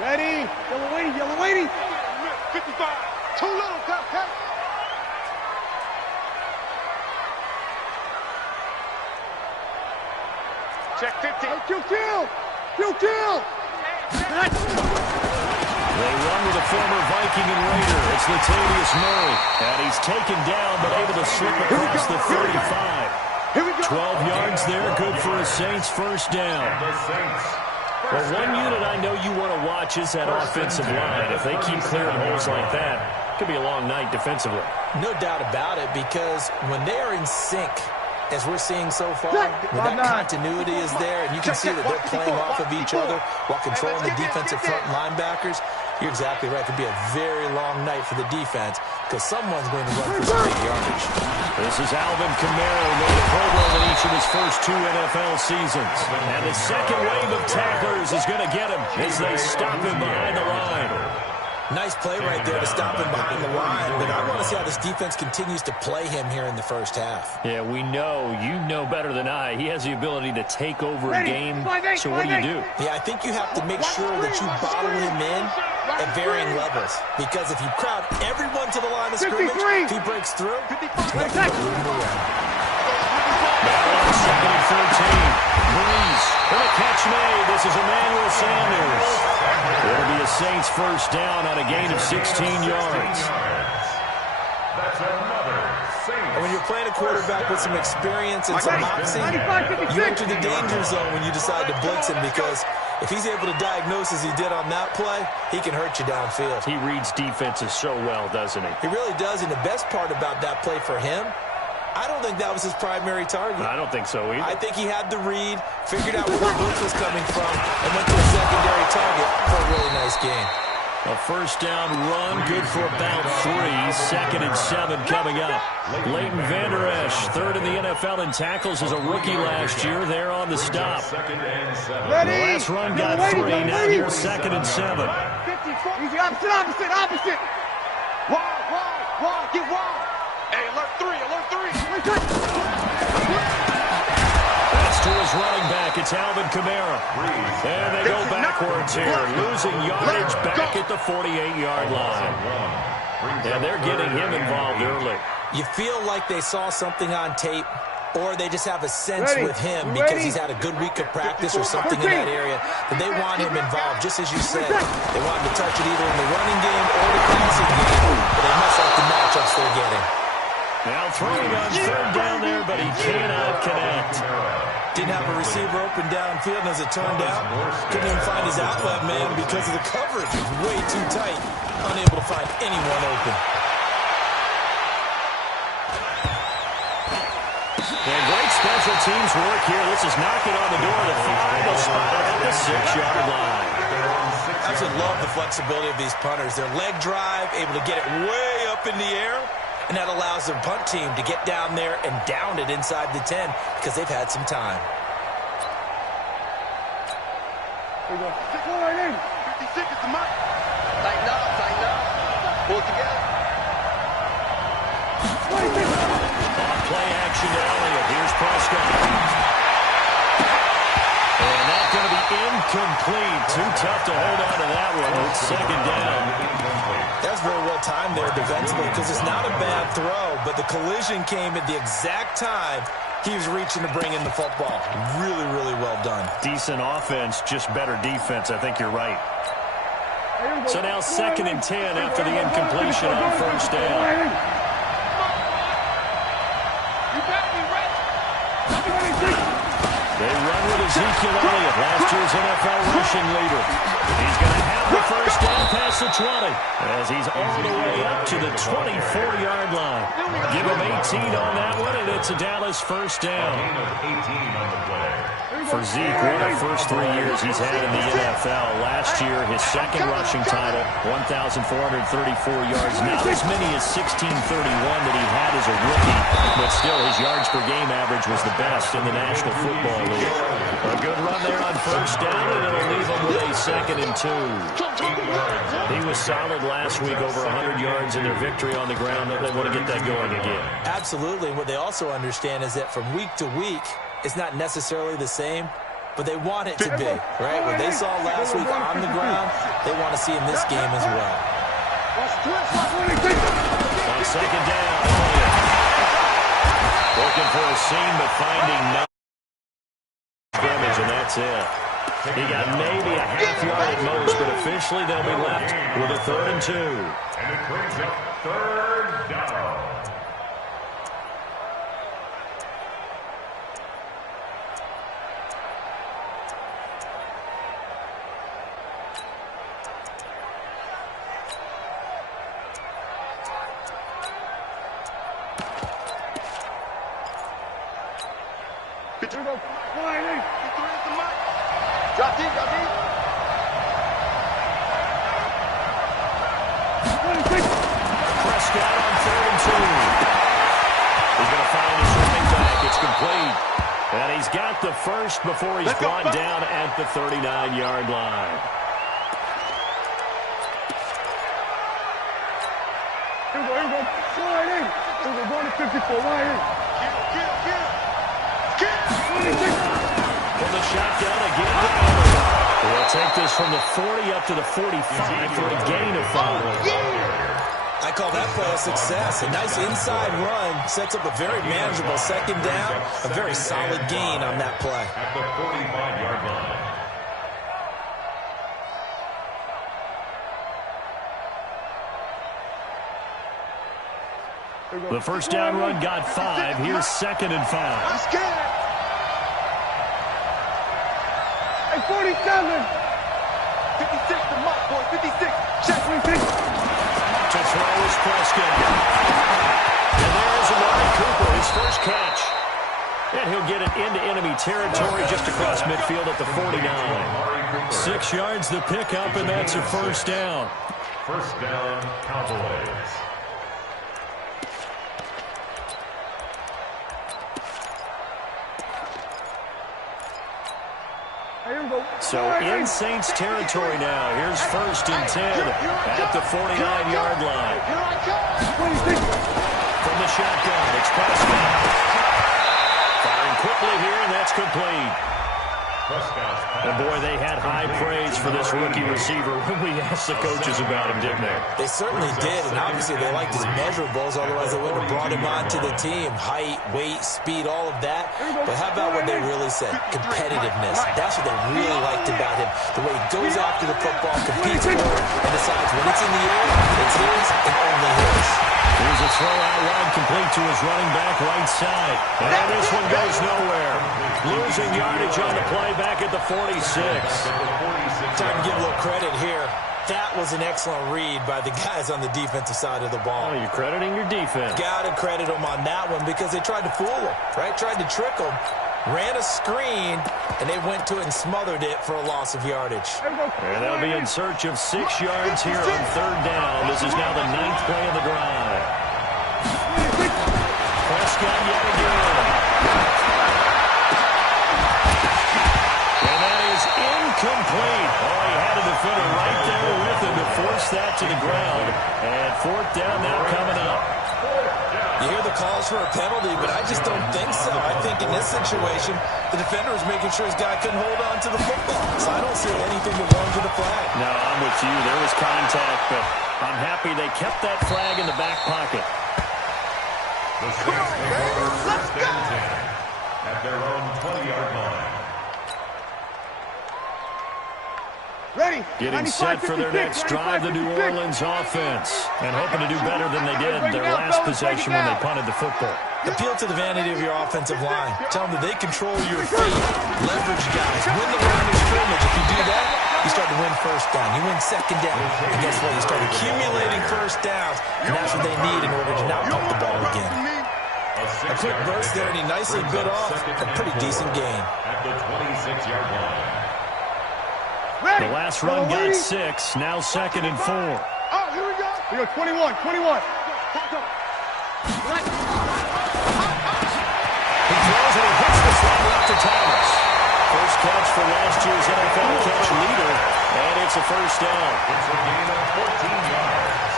Ready? Yellow lady, yellow lady. 55. Too little, Cupcake. Check 50. Hey, kill. They run with a former Viking and Raider. It's Latavius Murray. And he's taken down, but able to slip across the 35. 12 yards there, good for a Saints first down. Well, one unit I know you want to watch is that offensive line. If they keep clearing holes like that, it could be a long night defensively. No doubt about it, because when they are in sync, as we're seeing so far, when that continuity is there, and you can see that they're playing off of each other while controlling the defensive front linebackers, you're exactly right. It could be a very long night for the defense because someone's going to run for some big yardage. This is Alvin Kamara, made a Pro Bowl in each of his first 2 NFL seasons. And the second wave of tacklers is going to get him as they stop him behind the line. Nice play right there to stop him behind the line, but I want to see how this defense continues to play him here in the first half. Yeah, we know. You know better than I. He has the ability to take over a game. So what do? Yeah, I think you have to make sure that you bottle him in at varying levels, because if you crowd everyone to the line of scrimmage, if he breaks through, there's nothing but room to run. Now on 2nd and 13. Breeze for the catch made. This is Emmanuel Sanders. It'll be a Saints first down on a gain of 16 yards. And when you're playing a quarterback with some experience and some moxie, you enter the danger zone when you decide to blitz him, because if he's able to diagnose as he did on that play, he can hurt you downfield. He reads defenses so well, doesn't he? He really does, and the best part about that play for him, I don't think that was his primary target. I don't think so either. I think he had the read, figured out where the blitz was coming from, and went to a secondary target for a really nice gain. A first down run, good for about 3. 2nd and 7 coming up. Leighton Vander Esch, 3rd in the NFL in tackles as a rookie last year. There on the stop. The last run got 3. Now here's 2nd and 7. Easy, opposite. Wide, get wide. Hey, alert 3. That's to his running back. It's Alvin Kamara. And they go backwards here, losing yardage back at the 48-yard line. And they're getting him involved early. You feel like they saw something on tape, or they just have a sense with him because he's had a good week of practice or something in that area, that they want him involved, just as you said. They want him to touch it either in the running game or the passing game, but they must like the matchups they're getting. Now throwing on 3rd down there, but he cannot connect. Didn't have a receiver open downfield, and as it turned out, couldn't even find his outlet man because of the coverage. It was way too tight, unable to find anyone open. And great special teams work here. This is knocking on the door of the 5. They'll spot it at the 6-yard line. I just love the flexibility of these punters. Their leg drive, able to get it way up in the air, and that allows their punt team to get down there and down it inside the 10 because they've had some time. Here we go. Go right in. 56 is the mark. Tighten up. Pull it together. Play action to Elliott. Here's Prescott. And that's going to be incomplete. Too tough to hold on to that one. It's 2nd down. That's very well timed there defensively because it's not a bad throw, but the collision came at the exact time he was reaching to bring in the football. Really, really well done. Decent offense, just better defense. I think you're right. So now 2nd and 10 after the incompletion on first down. They run with Ezekiel Elliott, last year's NFL rushing leader. He's going to have the first down past the 20 as he's all the way up to the 24-yard line. Give him 18 on that one, and it's a Dallas first down. For Zeke, one of the first 3 years he's had in the NFL. Last year, his second rushing title, 1,434 yards. Not as many as 1,631 that he had as a rookie, but still his yards per game average was the best in the National Football League. A good run there on first down, and it'll leave him with a 2nd and 2. He was solid last week, over 100 yards in their victory on the ground. They want to get that going again. Absolutely. What they also understand is that from week to week, it's not necessarily the same, but they want it to be, right? What they saw last week on the ground, they want to see in this game as well. On second down, looking for a seam, but finding no scrimmage, and that's it. He got maybe a half yard at most, but officially they'll be left with a 3rd and 2. And it brings up 3rd down. Drop deep, drop deep. Prescott on 3rd and 2. He's going to find his running back. It's complete. And he's got the first before he's brought down at the 39-yard line. Here we go. Line in. Here we go. Going to 54. Line in. From the shotgun again. We'll take this from the 40 up to the 45 for a gain of 5. I call that play a success. A nice inside run sets up a very manageable second down. A very solid gain on that play. At the 45-yard line. The first down run got 5. Here's 2nd and 5. I'm scared. Hey, 47. 56, the mark, boy. 56. Check. 26. To throw is Prescott. And there's Amari Cooper, his first catch. And he'll get it into enemy territory just across midfield at the 49. 6 yards the pickup, and that's a first down. First down, Cowboys. So in Saints territory now. Here's 1st and 10 at the 49-yard line. From the shotgun, it's Prescott. Firing quickly here, and that's complete. And boy, they had high praise for this rookie receiver when we asked the coaches about him, didn't they? They certainly did, and obviously they liked his measurables, otherwise they wouldn't have brought him onto the team. Height, weight, speed, all of that. But how about what they really said? Competitiveness. That's what they really liked about him. The way he goes after the football, competes for it, and decides when it's in the air, it's his and only his. Here's a throw out wide, complete to his running back right side. And this one goes nowhere. Losing yardage on the play back at the 46. Time to give a little credit here. That was an excellent read by the guys on the defensive side of the ball. Oh, you're crediting your defense. Got to credit them on that one because they tried to fool him, right? Tried to trick him. Ran a screen, and they went to it and smothered it for a loss of yardage. And they'll be in search of 6 yards here on 3rd down. This is now the 9th play of the drive. Prescott yet again. And that is incomplete. Oh, he had a defender right there with him to force that to the ground. And 4th down now coming up. You hear the calls for a penalty, but I just don't think so. I think in this situation, the defender was making sure his guy couldn't hold on to the football. So I don't see anything to warrant the flag. No, I'm with you. There was contact, but I'm happy they kept that flag in the back pocket. The Saints take over 1st and 10 at their own 20-yard line. Ready. Getting set for their next drive, the New Orleans offense. And hoping to do better than they did their last possession when they punted the football. Appeal to the vanity of your offensive line. Tell them that they control your feet. Leverage guys. Win the line of scrimmage. If you do that, you start to win 1st down. You win 2nd down. And guess what? You start accumulating 1st downs. And that's what they need in order to not pump the ball again. A quick burst there, and he nicely bit off a pretty decent gain. At the 26-yard line. The last run got 6. Now 2nd and 4. Oh, here we go. We go 21. 21. He throws it and hits this one left to Thomas. First catch for last year's NFL catch leader, and it's a 1st down. It's a gain of 14 yards.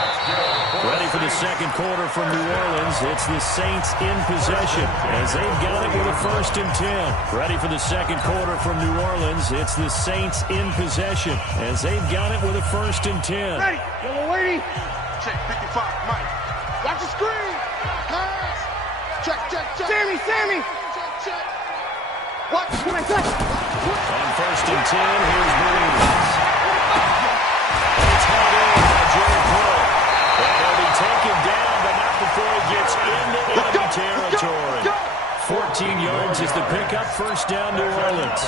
That's good. Ready Ready for the second quarter from New Orleans. It's the Saints in possession as they've got it with a 1st and 10. Ready for the second quarter from New Orleans. It's the Saints in possession as they've got it with a 1st and 10. Ready. Yellow lady. Check 55, Mike. Watch the screen. Pass. Check. Sammy. Check. What? What I say? On 1st and 10, here's Breeze. It's held in by Jerry Pearl. And he'll be taken down, but not before he gets into enemy territory. 14 yards is the pickup. 1st down, New Orleans.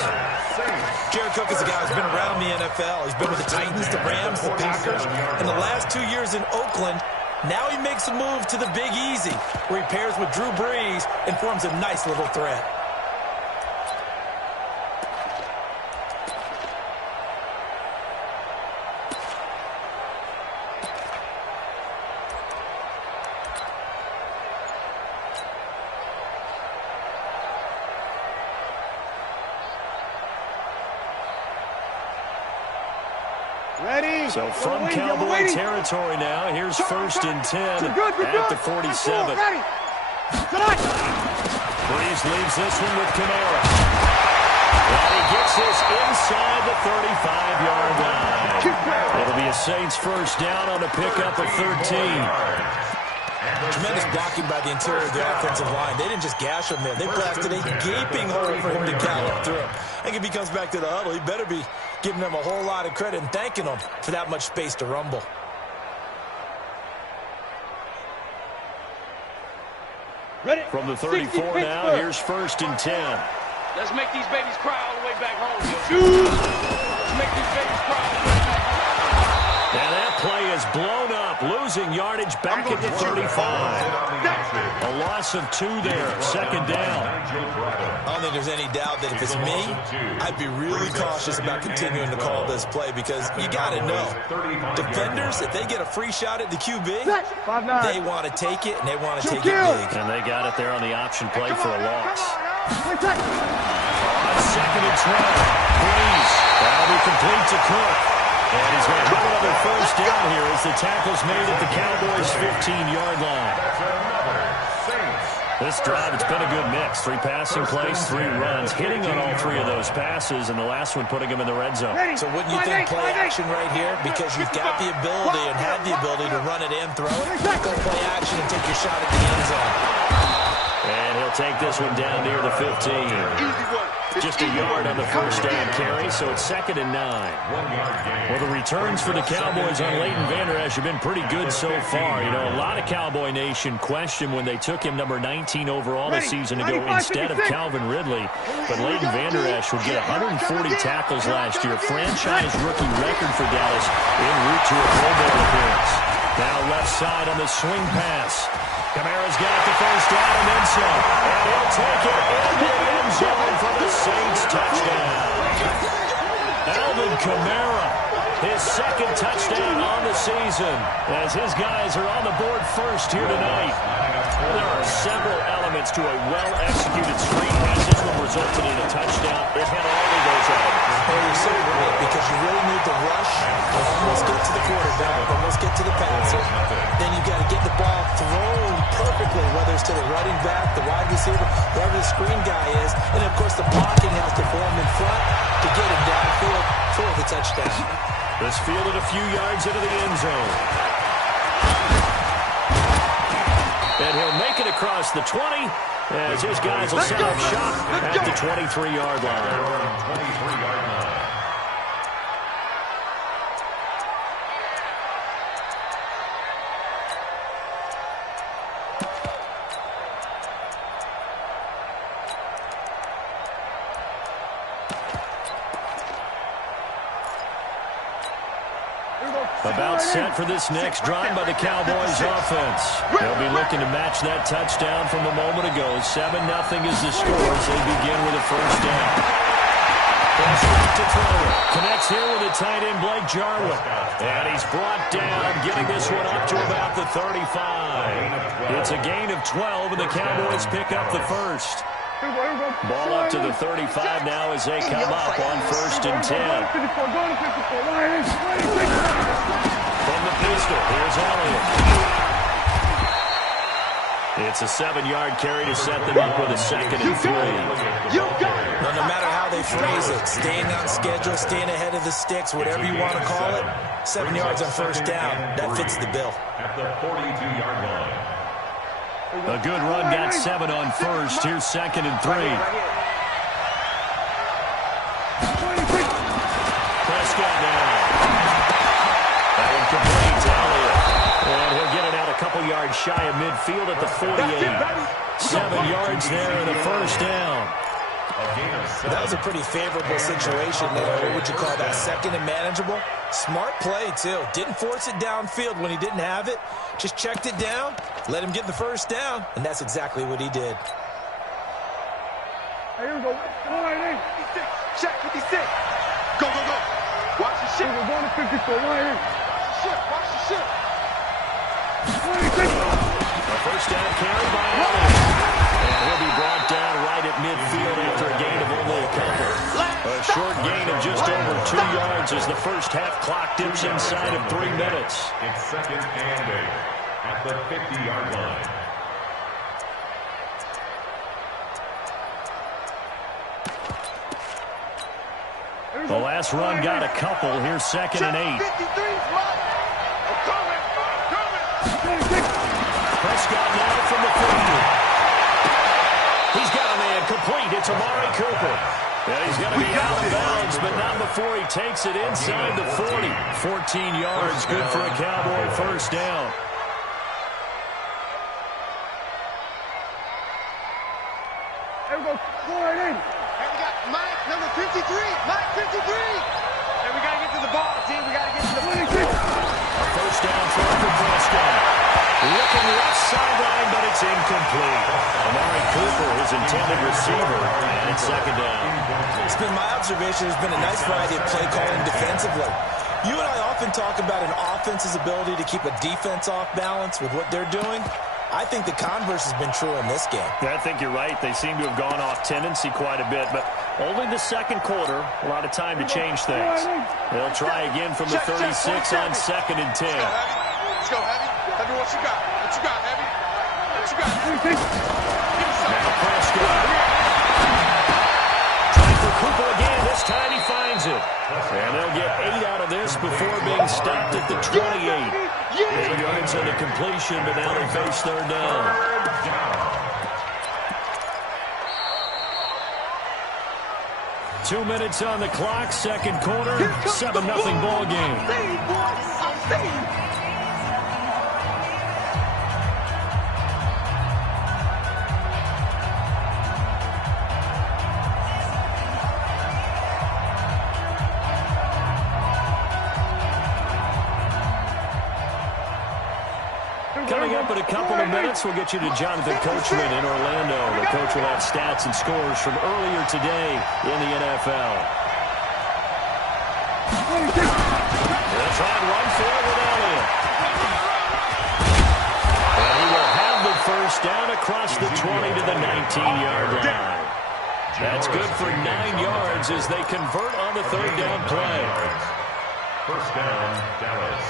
Jared Cook is a guy who's been around the NFL. He's been with the Titans, the Rams, the Packers. In the last 2 years in Oakland, now he makes a move to the Big Easy, where he pairs with Drew Brees and forms a nice little threat. Ready. So from Cowboy territory now, here's 1st and 10 at the 47. Ready. Breeze leaves this one with Kamara. And he gets this inside the 35-yard line. It'll be a Saints 1st down on a pickup of 13. Tremendous blocking by the interior of the offensive line. They didn't just gash him there. They blasted a gaping hole for him to gallop through. I think if he comes back to the huddle, he better be giving them a whole lot of credit and thanking them for that much space to rumble. Ready. From the 34 now, here's 1st and 10. Let's make these babies cry all the way back home. Let's make these babies cry all the way back home. And that play is blown up, losing yardage back at the 35. A loss of 2 there, 2nd down. I don't think there's any doubt that if it's me, I'd be really cautious about continuing to call this play because you got to know, defenders, if they get a free shot at the QB, they want to take it, and they want to take it big. And they got it there on the option play for a loss. On 2nd and 12, Breeze. That'll be complete to Cook. And he's going to have another 1st down here as the tackle's made at the Cowboys' 15-yard line. This drive, it's been a good mix. 3 passing plays, 3 runs, hitting on all 3 of those passes, and the last one putting him in the red zone. So wouldn't you think play action right here? Because you've got the ability and have the ability to run it and throw it. Go play action and take your shot at the end zone. And he'll take this one down near the 15. Just a yard on the 1st down carry, so it's 2nd and 9. Well, the returns for the Cowboys on Leighton Vander Esch have been pretty good so far. You know, a lot of Cowboy Nation questioned when they took him number 19 overall this season ago instead of Calvin Ridley. But Leighton Vander Esch would get 140 tackles last year, franchise rookie record for Dallas en route to a Pro Bowl appearance. Now left side on the swing pass. Kamara's got the 1st down and then some. And he'll take it in the end zone for the Saints touchdown. Alvin Kamara, his 2nd touchdown on the season, as his guys are on the board first here tonight. Well, there are several elements to a well-executed screen pass. This one resulted in a touchdown. It had all of those elements. Oh, you're so right, because you really need to rush and almost get to the quarterback, almost get to the passer. Then you've got to get the ball thrown perfectly, whether it's to the running back, the wide receiver, whoever the screen guy is. And, of course, the blocking has to form in front to get him downfield for the touchdown. This fielded a few yards into the end zone. And he'll make it across the 20 as his guys will set up shop at the 23-yard line. About set for this next drive by the Cowboys offense. They'll be looking to match that touchdown from a moment ago. 7-0 is the score as they begin with a 1st down. Pass back to throw. Connects here with a tight end, Blake Jarwin. And he's brought down, getting this one up to about the 35. It's a gain of 12, and the Cowboys pick up the 1st. Ball up to the 35 now as they come up on 1st and 10. From the pistol, here's Elliott. It's a 7-yard carry to set them up with a 2nd and 3. Well, no matter how they phrase it, staying on schedule, staying ahead of the sticks, whatever you want to call it, 7 yards on first down, that fits the bill. At the 42-yard line. A good run got 7 on first. Here's 2nd and 3. Prescott now. That one complete to Elliott. And he'll get it out a couple yards shy of midfield at the 48. 7 yards there and a first down. That was a pretty favorable situation there. What would you call that? 2nd and manageable? Smart play, too. Didn't force it downfield when he didn't have it. Just checked it down, let him get the first down, and that's exactly what he did. Here we go. Come on, right in. 56. Check 56. Go, go, go. Watch the shit. We're going to 54. Right in. Watch the shit. Watch the shit. A first down carry by Elliott. And he'll be brought down right at midfield after a gain of only a couple. A short gain of just over 2 yards as the first half clock dips inside of 3 minutes. It's 2nd and 8 at the 50-yard line. The last run got a couple. Here's 2nd and 8. Prescott now from the 50. He's got a man complete. It's Amari Cooper. Yeah, he's going to be out of bounds, but not before he takes it inside the 40. 14 yards, good for a Cowboy first down. There we go. Go right in. Hey, we got Mike, number 53. Mike, 53. Hey, we got to get to the ball, team. We got to get to the ball. A first down throw for Prescott. Looking left sideline, but it's incomplete. Amari Cooper, his intended receiver, and it's 2nd down. It's been my observation there's been a nice variety of play calling defensively. You and I often talk about an offense's ability to keep a defense off balance with what they're doing. I think the converse has been true in this game. Yeah, I think you're right. They seem to have gone off tendency quite a bit, but only the 2nd quarter, a lot of time to change things. They'll try again from the 36 on 2nd and 10. Let's go, Heavy. Heavy, what you got? What you got, Heavy? What you got? Now Prescott. Trying for Cooper again. This time he finds it. And they'll get 8 out of this before being stopped at the 28. 8 yards on the completion, but now they face 3rd down. Two minutes on the clock, 2nd quarter, 7-0 ball game. Coming up in a couple of minutes, we'll get you to Jonathan Coachman in Orlando. The coach will have stats and scores from earlier today in the NFL. They'll try and run for it with Elliott. And he will have the first down across the 20 to the 19-yard line. That's good for 9 yards as they convert on the 3rd down play. First down, Dallas.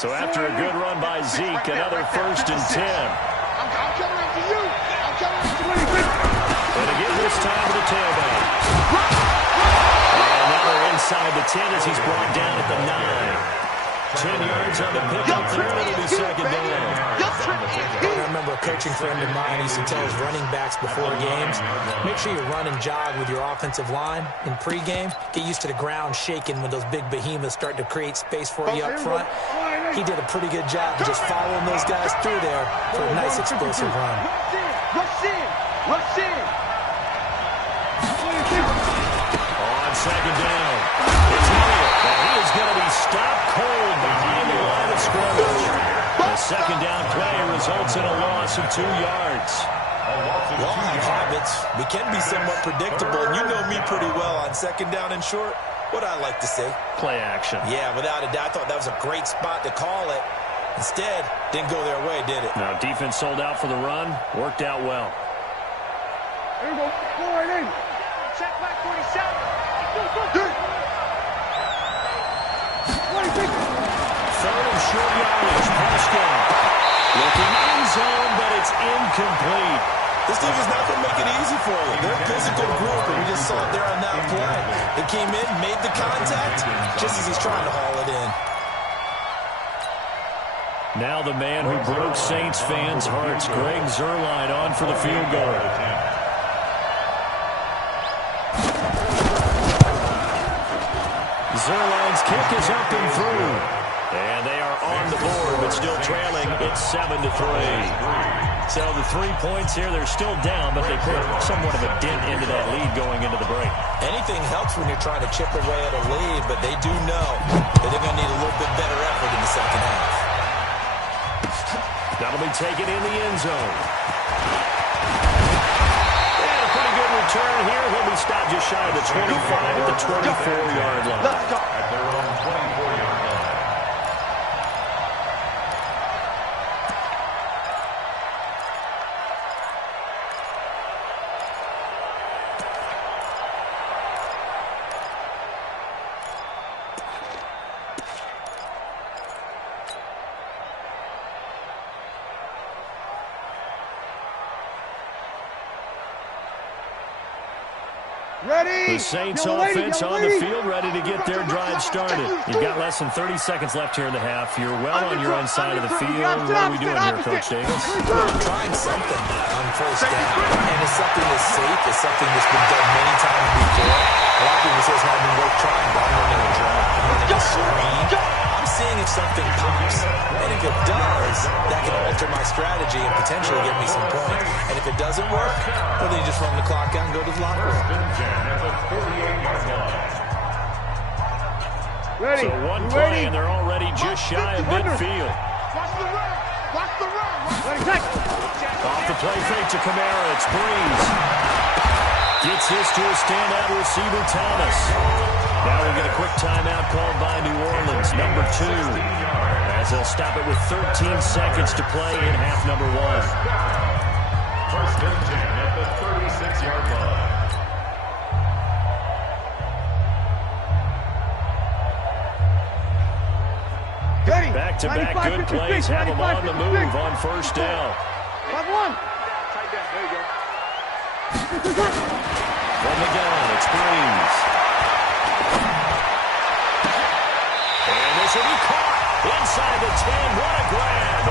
So after a good run by Zeke, another 1st and 10. I'm coming after you. I'm coming after you. And again this time to the tailback. And now they're inside the 10 as he's brought down at the 9. 10 yards on the pickup there, and it'll be 2nd down. I remember a coaching friend of mine used to tell his running backs before games, make sure you run and jog with your offensive line in pregame. Get used to the ground shaking when those big behemoths start to create space for you up front. He did a pretty good job of just following those guys through there for a nice explosive run. Rush in. Rush in. On 2nd down, it's Elliott. And he is going to be stopped cold behind the line of scrimmage. The 2nd down play results in a loss of 2 yards. We all have habits. We can be somewhat predictable, and you know me pretty well on 2nd down and short. What I like to say? Play action. Yeah, without a doubt. I thought that was a great spot to call it. Instead, didn't go their way, did it? Now, defense sold out for the run. Worked out well. Here we go. Go right in. Check back 47. 3rd and short yardage. Prescott Looking end zone, but it's incomplete. This team is not going to make it easy for you. They're a physical group, and we just saw it there on that play. They came in, made the contact, just as he's trying to haul it in. Now the man who broke Saints fans' hearts, Greg Zuerlein, on for the field goal. Zuerlein's kick is up and through. And they are on the board, but still trailing. It's 7-3. So the 3 points here, they're still down, but they put somewhat of a dent into that lead going into the break. Anything helps when you're trying to chip away at a lead, but they do know that they're going to need a little bit better effort in the second half. That'll be taken in the end zone. And a pretty good return here. He'll be stopped just shy of the 25 at the 24-yard line. At their own 24-yard line. Ready? The Saints offense on the field, ready to get their drive started. You've got less than 30 seconds left here in the half. You're well on your own side of the field. What are we doing here, Coach Davis? We're trying something on first down, and it's something that's safe. It's something that's been done many times before. A lot of people say it's not even worth trying, but I'm running a draw. I'm running a screen. I'm seeing if something pops, and if it does, that can alter my strategy and potentially get me some points. And if it doesn't work, well, then you just run the clock out and go to the locker room. Ready? So one play, and they're already just shy of midfield. Watch the run. Watch the run. Ready, Off the play fake to Kamara. It's Breeze. Gets this to a standout receiver, Thomas. Now we'll get a quick timeout called by New Orleans, number 2. As they'll stop it with 13 seconds to play in half number 1. First and 10 at the 36-yard line. Ready? Back-to-back good plays have them on the move on first down. One. From the gun, it's Breeze. And this will be caught inside the 10. What a grab.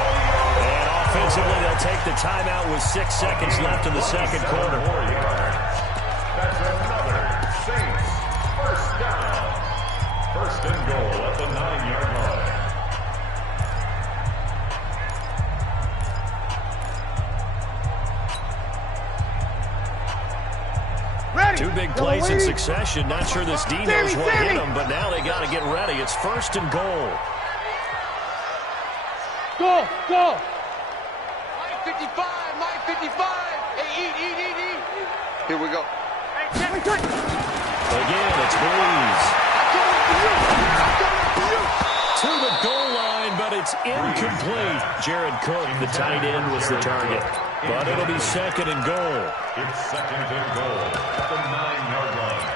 And offensively, they'll take the timeout with 6 seconds left in the second quarter. That's another Saints first down. First and goal at the 9-yard line. Ready? 2 big plays in succession. Not sure this D knows what hit them, but now they got to get ready. It's first and goal. Go. Mike 55, Mike 55. Hey, eat. Here we go. Again, it's Breeze. To the goal line, but it's incomplete. Jared Cook, the tight end, was the target. But it'll be second and goal. It's second and goal at the 9-yard line.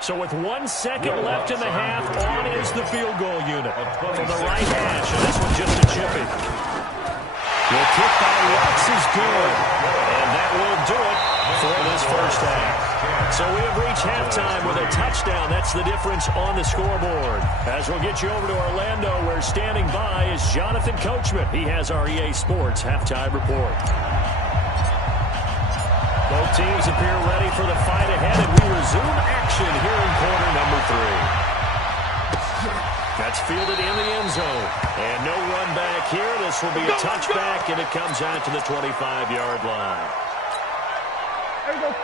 So with 1 second left in the half, on is the field goal unit from the right hash. And this one just a chippy. The kick by Lutz is good. And that will do it for this first half. So we have reached halftime with a touchdown. That's the difference on the scoreboard. As we'll get you over to Orlando, where standing by is Jonathan Coachman. He has our EA Sports halftime report. Both teams appear ready for the fight ahead, and we resume action here in quarter number 3. That's fielded in the end zone. And no run back here. This will be a touchback, and it comes out to the 25-yard line.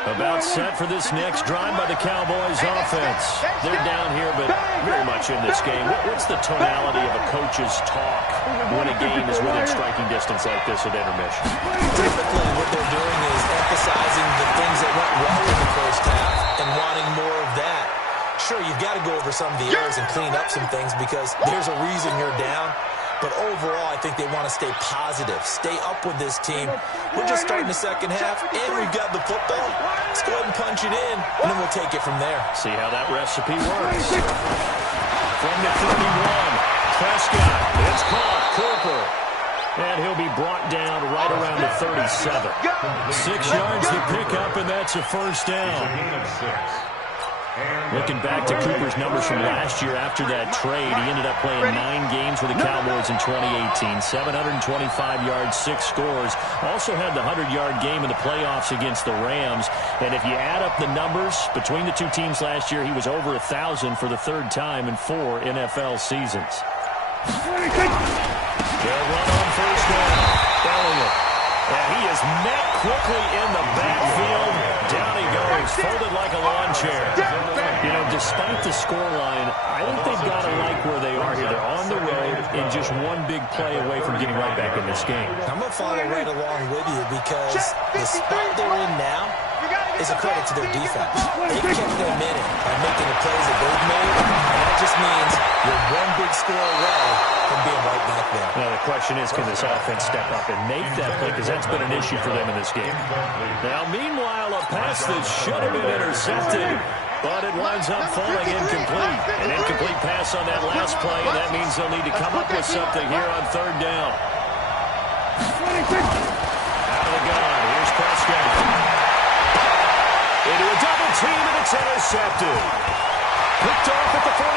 About set for this next drive by the Cowboys offense. They're down here, but very much in this game. What's the tonality of a coach's talk when a game is within striking distance like this at intermission? Typically, what they're doing is emphasizing the things that went well in the first half and wanting more of that. Sure, you've got to go over some of the errors and clean up some things because there's a reason you're down. But overall, I think they want to stay positive, stay up with this team. We're just starting the second half, and we've got the football. Let's go ahead and punch it in, and then we'll take it from there. See how that recipe works. From the 31, Prescott. It's caught. Cooper. And he'll be brought down right around the 37. 6 yards to pick up, and that's a first down. Looking back to Cooper's numbers from last year after that trade, he ended up playing 9 games with the Cowboys in 2018. 725 yards, 6 scores. Also had the 100-yard game in the playoffs against the Rams. And if you add up the numbers between the two teams last year, he was over 1,000 for the 3rd time in 4 NFL seasons. They'll run on first down. Elliott. And he is met quickly in the backfield. Down he goes, folded like a lawn chair. You know, despite the scoreline, I think they've got to like where they are here. They're on the road and just one big play away from getting right back in this game. I'm going to follow right along with you because the spot they're in now is a credit to their defense. They kept them in it by making the plays that they've made, and that just means you're one big score away from being right back there. Now, the question is, can this offense step up and make that play? Because that's been an issue for them in this game. Now, meanwhile, a pass that should have been intercepted, but it winds up falling incomplete. An incomplete pass on that last play, and that means they'll need to come up with something here on 3rd down. Out of the gun, here's Prescott. Into a double team, and it's intercepted. Picked off at the 49.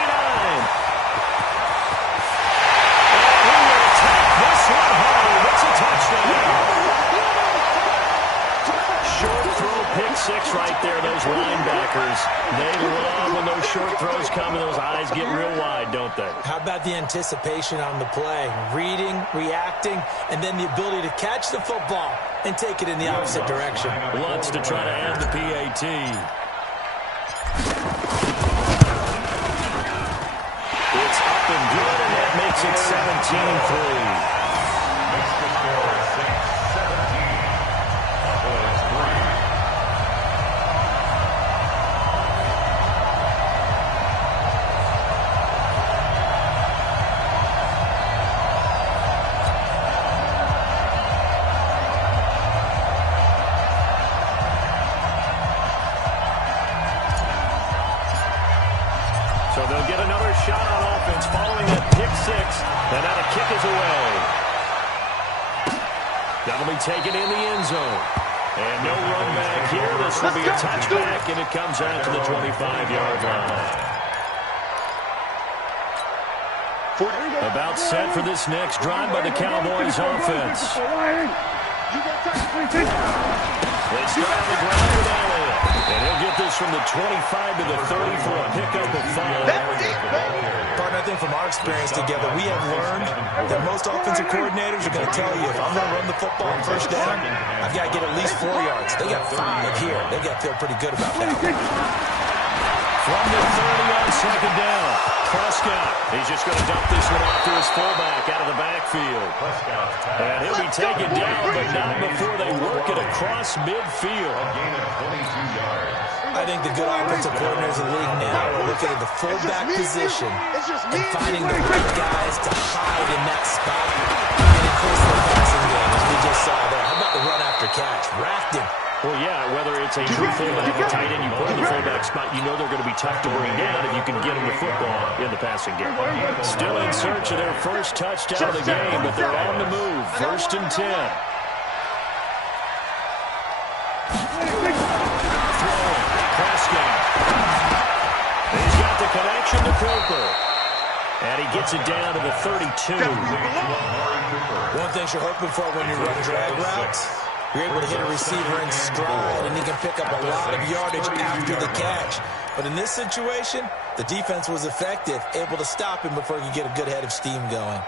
And he will take this one home. It's a touchdown. Short throw, pick 6 right there. Those linebackers, they love when those short throws come and those eyes get real wide, don't they? How about the anticipation on the play? Reading, reacting, and then the ability to catch the football and take it in the opposite direction. Wants to try to add the PAT. It's up and good, and that makes it 17-3. So they'll get another shot on offense following that pick 6, and now the kick is away. That'll be taken in the end zone. And no run back here. This will be a touchback, and it comes out to the 25-yard line. About set for this next drive by the Cowboys offense. They start on the ground with Elliott. And he'll get this from the 25 to the 30 for a pickup of 5. Partner, I think from our experience together, we have learned that most offensive coordinators are going to tell you, if I'm going to run the football on first down, I've got to get at least 4 yards. They got 5 here. They've got to feel pretty good about that. From the 30 on second down, Prescott. He's just going to dump this one off to his fullback out of the backfield. And he'll be taken down, but not before they work it across midfield. I think the good offensive coordinators in the league now are looking at the fullback position and finding the right guys to hide in that spot and increase the passing game, as we just saw there. How about the run after catch? Racked him. Well, yeah, whether it's a true fullback or tight end, you put in the fullback spot, you know they're going to be tough to bring down if you can get them the football in the passing game. Still in search of their first touchdown of the game, but they're on the move. 1st and 10. Prescott. He's got the connection to Cooper. And he gets it down to the 32. One thing you're hoping for when you run drag routes, you're able to hit a receiver in stride, and he can pick up a lot of yardage after the catch. But in this situation, the defense was effective, able to stop him before he could get a good head of steam going.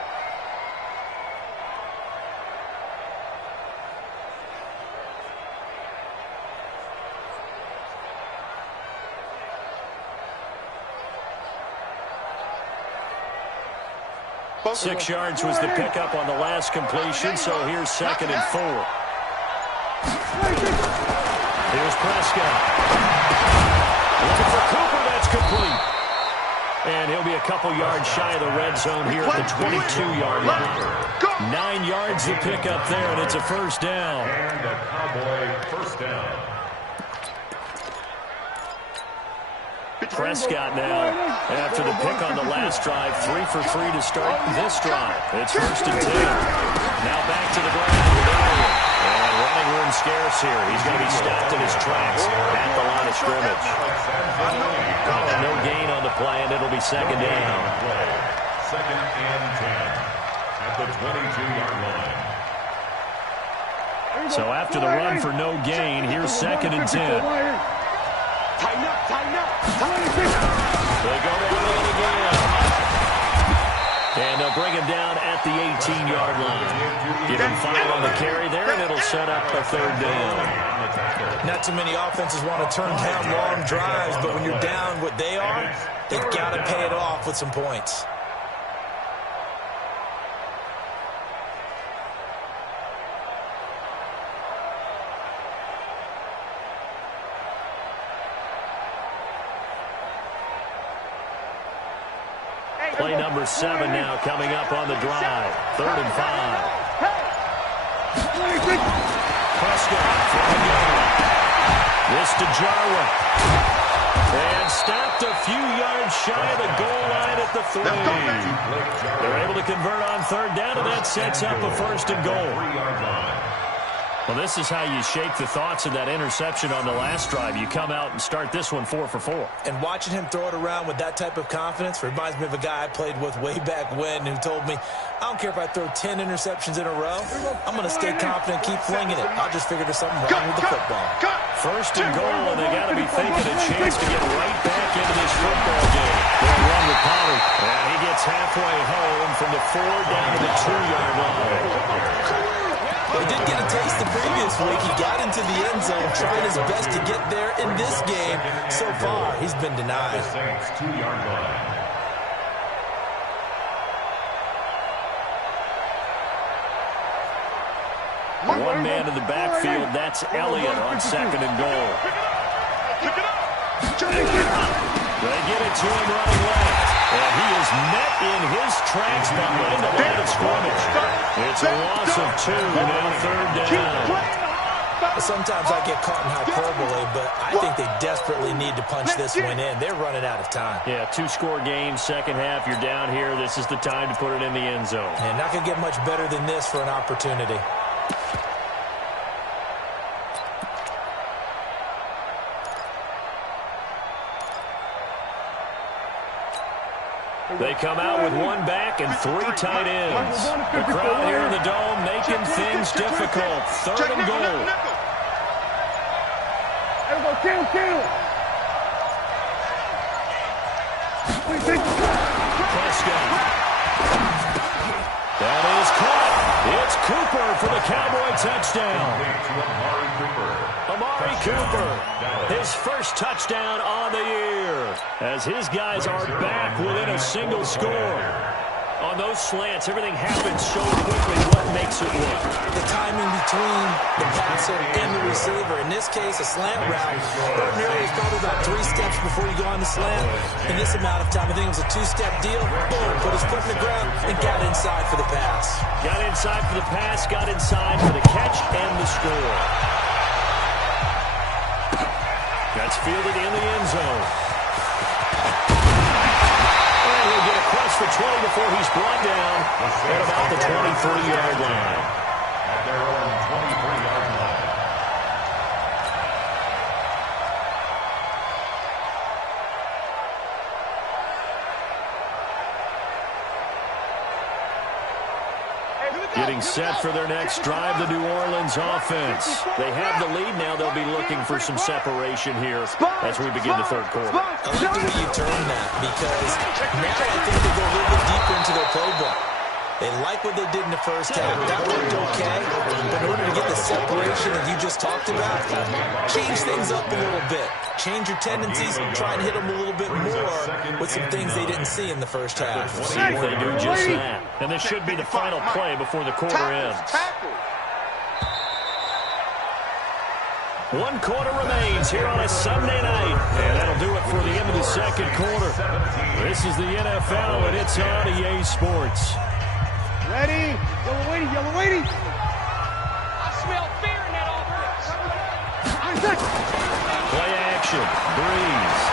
Six yards was the pickup on the last completion, so here's 2nd and 4. Here's Prescott. Looking for Cooper, that's complete. And he'll be a couple yards shy of the red zone here at the 22-yard line. 9 yards to pick up there, and it's a first down. And a Cowboy first down. Prescott now, after the pick on the last drive, 3 for 3 to start this drive. It's 1st and 10. Now back to the ground with Elliott. And running room scarce here. He's going to be stopped in his tracks at the line of scrimmage. No gain on the play, and it'll be 2nd down. 2nd and 10 at the 22-yard line. So after the run for no gain, here's 2nd and 10. Tighten up, tighten up. They go to it again. And they'll bring him down at the 18-yard line. Give him 5 on the carry there, and it'll set up a 3rd down. Not too many offenses want to turn down long drives, but when you're down what they are, they've got to pay it off with some points. Play number 7 now coming up on the drive. 3rd and 5. Prescott from the goal. This to Jarwin. And stopped a few yards shy of the goal line at the 3. They're able to convert on 3rd down, and that sets up a 1st and goal. Well, this is how you shake the thoughts of that interception on the last drive. You come out and start this one 4 for 4. And watching him throw it around with that type of confidence reminds me of a guy I played with way back when who told me, I don't care if I throw 10 interceptions in a row. I'm going to stay confident, keep flinging it. I'll just figure there's something wrong with the football. 1st and goal, and they got to be thinking a chance to get right back into this football game. They'll run with Pollard. And he gets halfway home from the 4 down to the 2-yard line. He did get a taste the previous week. He got into the end zone, trying his best to get there in this game. So far, he's been denied. The Saints 2-yard line. One man in the backfield, that's Elliott on 2nd and goal. They get it to him running left. And he is met in his tracks behind the line of scrimmage. It's a loss of 2, now 3rd down. Sometimes I get caught in hyperbole, but I think they desperately need to punch this one in. They're running out of time. Yeah, 2-score game, second half, you're down here. This is the time to put it in the end zone. And not going to get much better than this for an opportunity. They come out with 1 back and 3 tight ends. The crowd here in the Dome making things difficult. 3rd and goal. Prescott. That is caught. It's Cooper for the Cowboy touchdown. Amari Cooper, his first touchdown on the year, as his guys are back within a single score. On those slants, everything happens so quickly. What makes it work? The timing between the passer and the receiver. In this case, a slant route. Ordinarily, it's probably about 3 steps before you go on the slant. In this amount of time, I think it was a 2-step deal. Boom, put his foot in the ground and got inside for the pass. Got inside for the pass, got inside for the catch and the score. That's fielded in the end zone. And he'll get across the 20 before he's brought down at about the 23-yard line. At their own 23-yard line. Getting set for their next drive, the New Orleans offense. They have the lead now. They'll be looking for some separation here as we begin the 3rd quarter. I like the way you term that, because now I think they go a little bit deeper into their playbook. They like what they did in the first half. That looked okay, but in order to get the separation that you just talked about, change things up a little bit. Change your tendencies, try and hit them a little bit more with some things they didn't see in the first half. See if they do just that. And this should be the final play before the quarter ends. 1 quarter remains here on a Sunday night. And that'll do it for the end of the 2nd quarter. This is the NFL, and it's on EA Sports. Ready? Yellow waiting, yellow waiting. I smell fear in that offense. Play action. Breeze.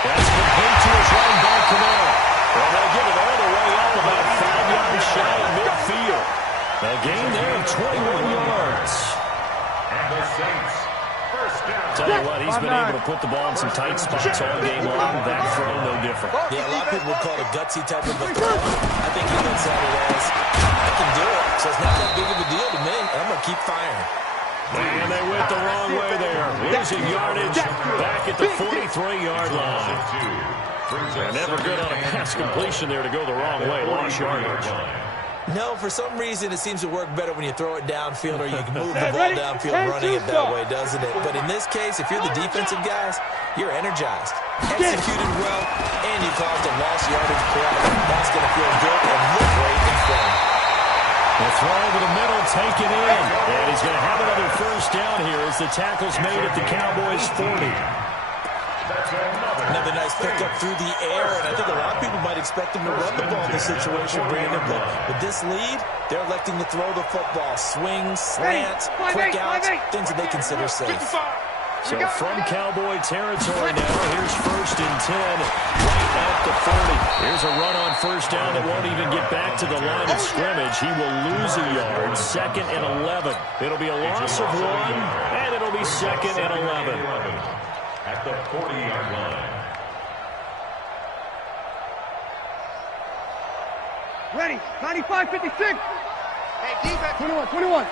That's complete to his running back, Kamara. Well, they'll get it all the way up about 5 yards shy of midfield. A gain there of 21 yards. And the Saints, first down. Tell you what, he's been able to put the ball in some tight spots all game long. That throw, no different. Yeah, a lot of people would call it a gutsy type of a throw. I think he looks at it as, I can do it, so it's not that big of a deal to me. I'm going to keep firing. And they went the wrong way there. Losing yardage back at the 43-yard line. And never good on a pass completion there to go the wrong way. Lost yardage. No, for some reason, it seems to work better when you throw it downfield or you can move the ball downfield running it that way, doesn't it? But in this case, if you're the defensive guys, you're energized, executed well, and you caused a lost yardage play. That's going to feel good and look great in front. The throw over the middle, taken in. And he's going to have another first down here as the tackle's made at the Cowboys' 40. Another nice pickup through the air, and I think a lot of people might expect him to run the ball in this situation, Brandon. But with this lead, they're electing to throw the football. Swings, slants, quick outs, things that they consider safe. So from Cowboy territory now, here's 1st and 10, right at the 40. Here's a run on first down that won't even get back to the line of scrimmage. He will lose a yard, 2nd and 11. It'll be a loss of 1, and it'll be 2nd and 11. At the 40-yard line. Ready. 95, 56. Hey, defense. 21, 21.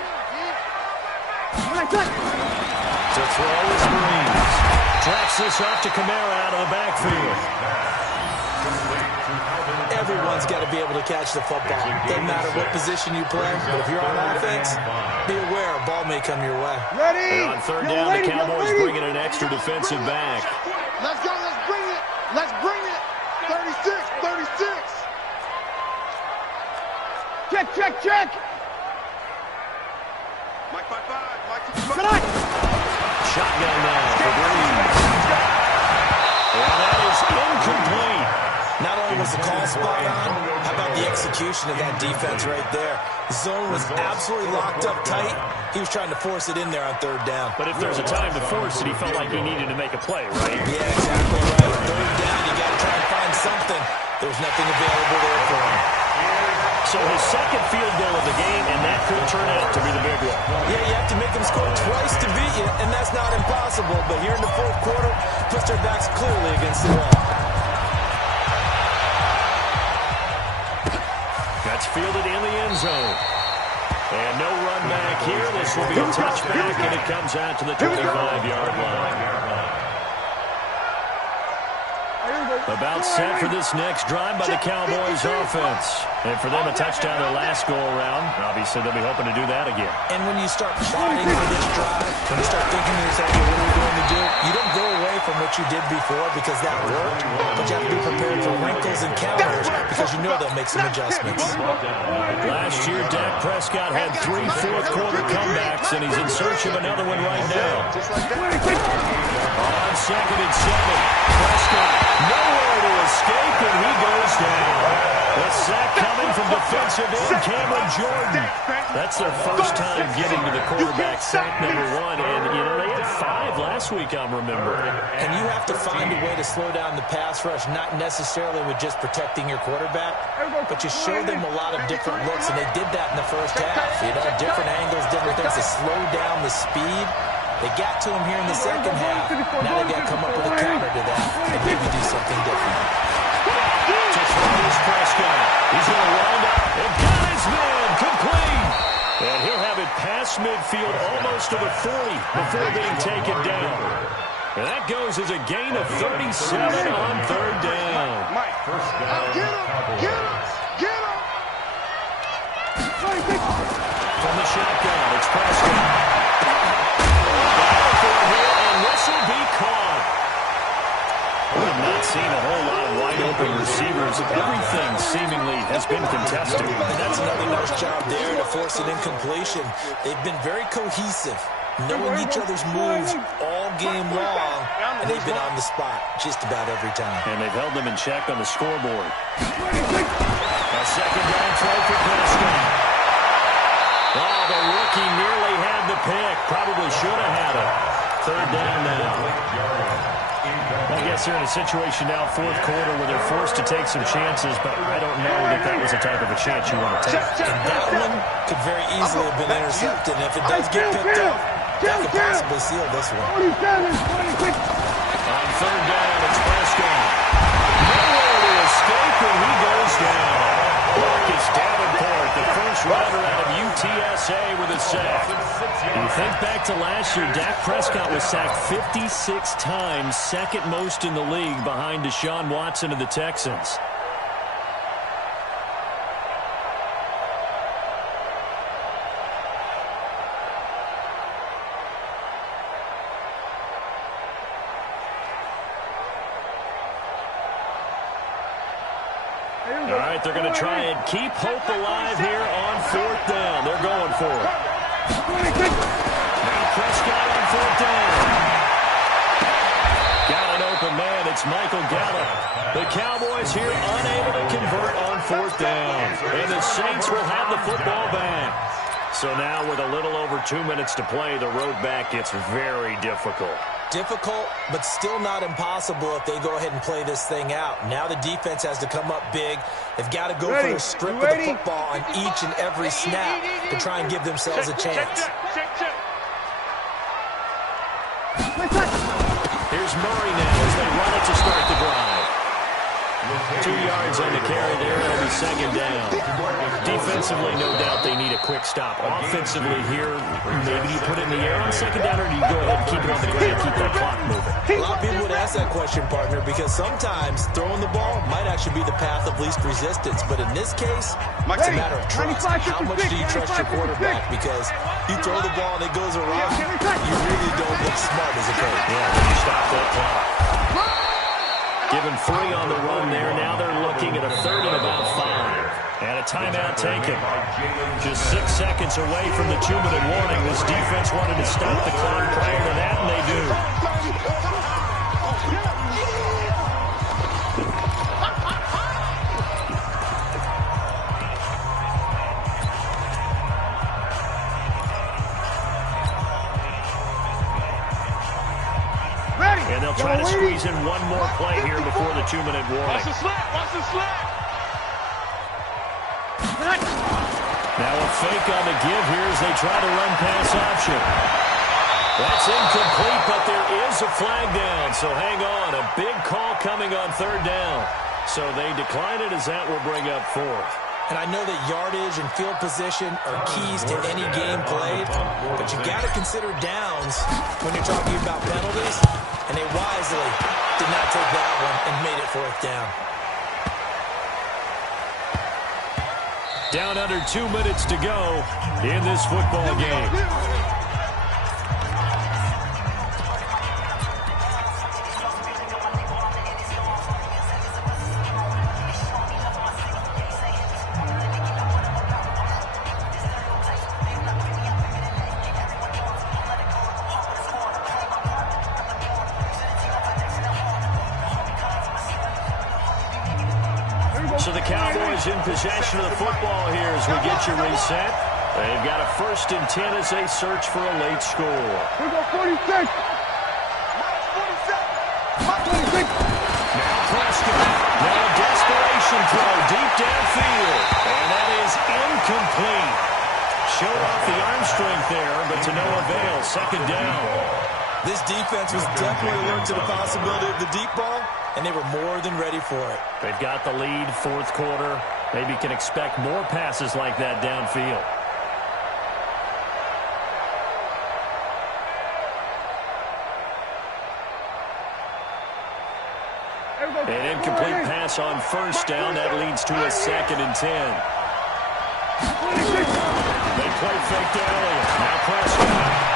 To throw is Breeze. Drops this off to Kamara out of the backfield. Everyone's got to be able to catch the football. Doesn't matter what position you play, but if you're on offense, be aware a ball may come your way. Ready? And on 3rd down, the Cowboys bringing an extra defensive back. Let's go. Let's bring it. Let's bring it. 36, 36. Check, check, check. Mike 5-5. Mike 55. Shotgun now for Breeze. And that is incomplete. Not only was the call spot on, how about the execution of that defense right there? The zone was absolutely locked up tight. He was trying to force it in there on 3rd down. But if there's a time to force it, he felt like he needed to make a play, right? Yeah, exactly right. 3rd down, you got to try and find something. There was nothing available there for him. So his 2nd field goal of the game, and that could turn out to be the big one. Yeah, you have to make them score twice to beat you, and that's not impossible. But here in the 4th quarter, puts their backs clearly against the wall. That's fielded in the end zone. And no run back here. This will be a touchback, and it comes out to the 25-yard line. About set for this next drive by the Cowboys offense. And for them, a touchdown their last go-around. Obviously, they'll be hoping to do that again. And when you start plotting for this drive, when you start thinking to yourself, what are we going to do? You don't go away from what you did before because that worked. But you have to be prepared for wrinkles and counters because you know they'll make some adjustments. Last year, Dak Prescott had 3 fourth-quarter comebacks, and he's in search of another one right now. On 2nd and 7, Prescott nowhere to escape, and he goes down. The sack coming from defensive end Cameron Jordan. That's their first time getting to the quarterback, sack number 1. And, you know, they had 5 last week, I'm remembering. And you have to find a way to slow down the pass rush, not necessarily with just protecting your quarterback, but you show them a lot of different looks, and they did that in the first half. You know, different angles, different things to slow down the speed. They got to him here in the second half. Now they got to come up with a counter to that and maybe do something different. To throw is Prescott. He's going to wind up and got his man complete. And he'll have it past midfield almost to the 40 before being taken down. And that goes as a gain of 37 on 3rd down. Mike, first down. Get him! Get him! Get him! From the shotgun, it's Prescott. Battle for it here, and this will be caught. We have not seen a whole lot of wide-open receivers. Everything seemingly has been contested. And that's another nice job there to force an incompletion. They've been very cohesive, knowing each other's moves all game long, and they've been on the spot just about every time. And they've held them in check on the scoreboard. A second down throw for Prescott. Oh, the rookie nearly had the pick. Probably should have had it. 3rd down now. I guess they're in a situation now, fourth quarter, where they're forced to take some chances, but I don't know that that was the type of a chance you want to take. And that one could very easily have been intercepted. And if it does get picked off, that could possibly seal this one. On third down, it's Prescott. Nowhere to escape, and he goes down. Marcus Davenport, the first rounder out of UTSA with a sack. You think back to last year, Dak Prescott was sacked 56 times, second most in the league behind Deshaun Watson of the Texans. All right, they're going to try and keep hope alive here on fourth down. They're going for it. Now Prescott on fourth down. Got an open man. It's Michael Gallup. The Cowboys here unable to convert on fourth down. And the Saints will have the football back. So now with a little over 2 minutes to play, the road back gets very difficult. Difficult, but still not impossible if they go ahead and play this thing out. Now the defense has to come up big. They've got to go for a strip of the football on each and every snap to try and give themselves a chance. Here's Murray now as they run it to start the drive. 2 yards on the carry there. It'll be second down. Defensively, no doubt they need a quick stop. Offensively here, maybe you put it in the air on second down, or do you go ahead and keep it on the ground and keep that clock moving? A lot of people would ask that question, partner, because sometimes throwing the ball might actually be the path of least resistance. But in this case, it's a matter of trust. How much do you trust your quarterback? Because you throw the ball and it goes around, you really don't look smart as a coach. Yeah, you stop that clock. Given 3 on the run there. Now they're looking at a third and about 5. And a timeout taken. Just 6 seconds away from the 2-minute warning. This defense wanted to stop the clock prior to that, and they do. And they'll try to squeeze in one more play here before the 2-minute warning. Watch the slap! Watch the slap! Now a fake on the give here as they try to run pass option. That's incomplete, but there is a flag down. So hang on. A big call coming on third down. So they decline it as that will bring up fourth. And I know that yardage and field position are keys to any game played, but you got to consider downs when you're talking about penalties, and they wisely did not take that one and made it fourth down. Down under 2 minutes to go in this football game. So the Cowboys in possession of the football here as we get you reset. They've got a 1st and 10 as they search for a late score. Here we go, 46. Now Prescott. Now a desperation throw deep downfield. And that is incomplete. Showed off the arm strength there, but to no avail. Second down. This defense was definitely alert to the possibility of the deep ball, and they were more than ready for it. They've got the lead, fourth quarter. Maybe can expect more passes like that downfield. An incomplete pass on first down. That leads to a 2nd and 10. They play fake to Elliott. Now Prescott.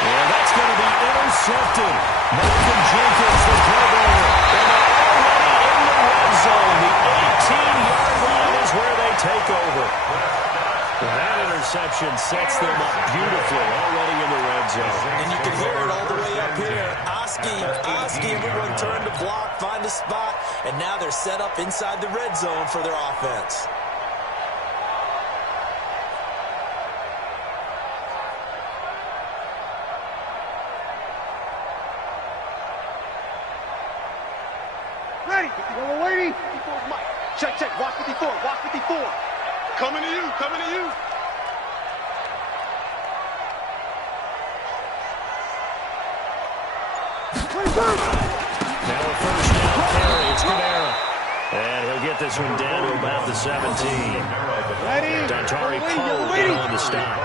And that's going to be intercepted. Malcolm Jenkins, the playmaker. And they're already in the red zone. The 18-yard line is where they take over. That interception sets them up beautifully already in the red zone. And you can hear it all the way up here. Oski, everyone turned to block, find a spot, and now they're set up inside the red zone for their offense. Ready. Go, lady. 54 Mike. Check, check. Watch 54. Watch 54. Coming to you. Coming to you. Now a first down carry. It's Kamara. And he'll get this one down to about the 17. Dontari Poe in on the stop.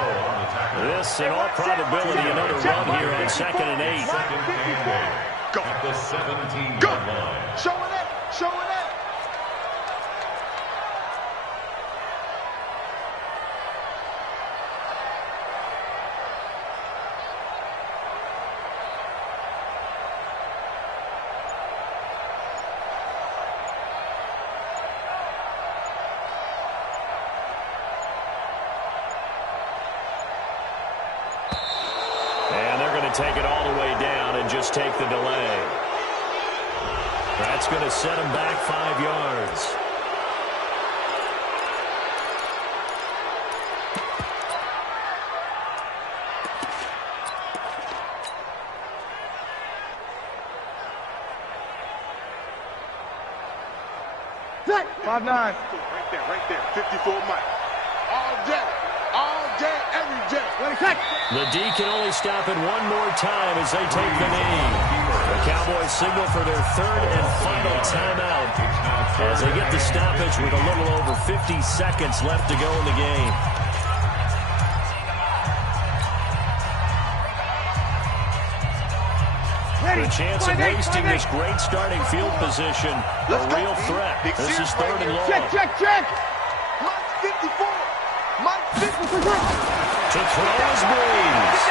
This, in all probability, another run here on 2nd and 8. Go. At the 17 Go. line. Showing it. Showing it. Take it all the way down and just take the delay. That's going to set him back 5 yards. Set. 5-9. Right there. 54 Mike. All day, every day. The D can only stop it one more time as they take the knee. The Cowboys signal for their 3rd and final timeout as they get the stoppage with a little over 50 seconds left to go in the game. The chance of wasting this great starting field position, a real threat. This is 3rd and long. Check. Mike 54. Mike 54. To throw is Breeze.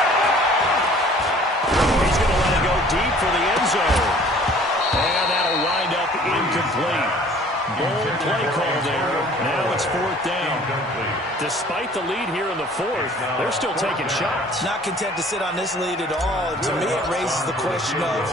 He's going to let it go deep for the end zone. And that'll wind up incomplete. Bold play call there. Now it's 4th down. Despite the lead here in the 4th, they're still taking shots. Not content to sit on this lead at all. And to me, it raises the question of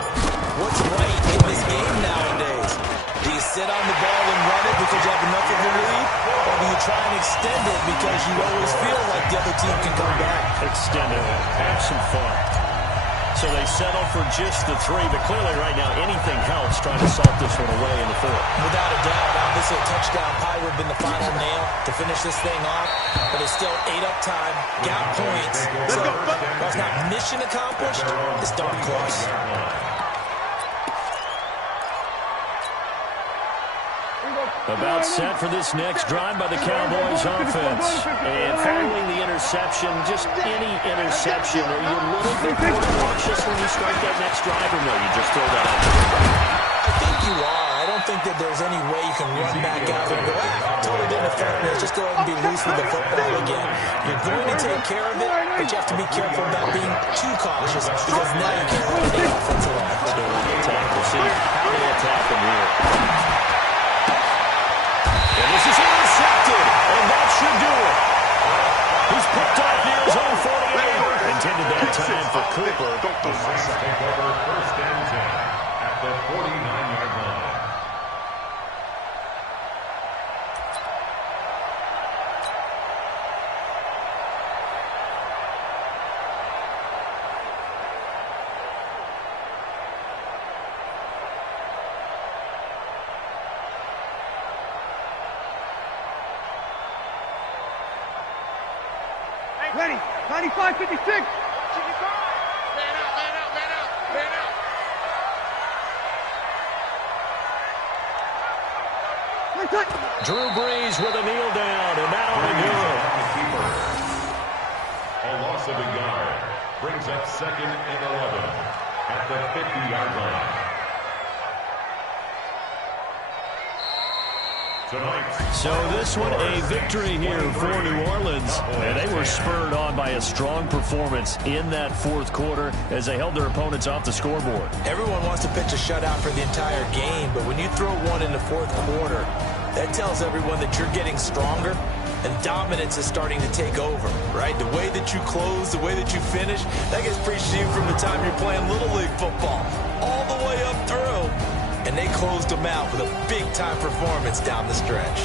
what's right in this game nowadays. Do you sit on the ball and run it because you have enough of a lead? Or do you try and extend it because you always feel like the other team can come back? Extend it. Have some fun. So they settle for just the 3, but clearly right now anything helps trying to salt this one away in the 4th. Without a doubt, obviously a touchdown probably would have been the final nail to finish this thing off, but it's still 8 up time, got points, so while it's not mission accomplished, it's darn close. About set for this next drive by the Cowboys offense. And following the interception, just any interception, are you a little bit more cautious when you start that next drive, or no, you just throw that out? I think you are. I don't think that there's any way you can run back out and go, totally didn't affect me. Just go ahead and be loose with the football again. You're going to take care of it, but you have to be careful about being too cautious because now you can't run the offensive line. Attack. We'll see how they attack them here. And this is intercepted, and that should do it. He's picked off near his own 48. Intended that time for Cooper. The Saints take over 1st and 10 at the 49-yard line. Ready. 95, 56. Man out. Drew Brees with a kneel down, and that ought to do it. A loss of a yard brings up 2nd and 11 at the 50-yard line. So this one a victory here for New Orleans, and they were spurred on by a strong performance in that 4th quarter as they held their opponents off the scoreboard. Everyone wants to pitch a shutout for the entire game, but when you throw one in the 4th quarter, that tells everyone that you're getting stronger and dominance is starting to take over, right? The way that you close, the way that you finish, that gets preached to you from the time you're playing Little League football all the way up through. And they closed them out with a big-time performance down the stretch.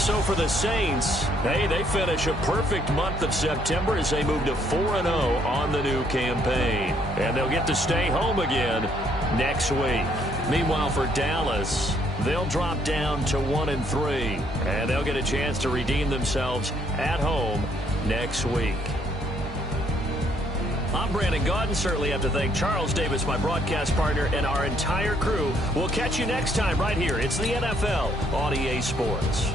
So for the Saints, they finish a perfect month of September as they move to 4-0 on the new campaign. And they'll get to stay home again next week. Meanwhile, for Dallas, they'll drop down to 1-3, and they'll get a chance to redeem themselves at home next week. I'm Brandon Gaudin. Certainly have to thank Charles Davis, my broadcast partner, and our entire crew. We'll catch you next time right here. It's the NFL on EA Sports.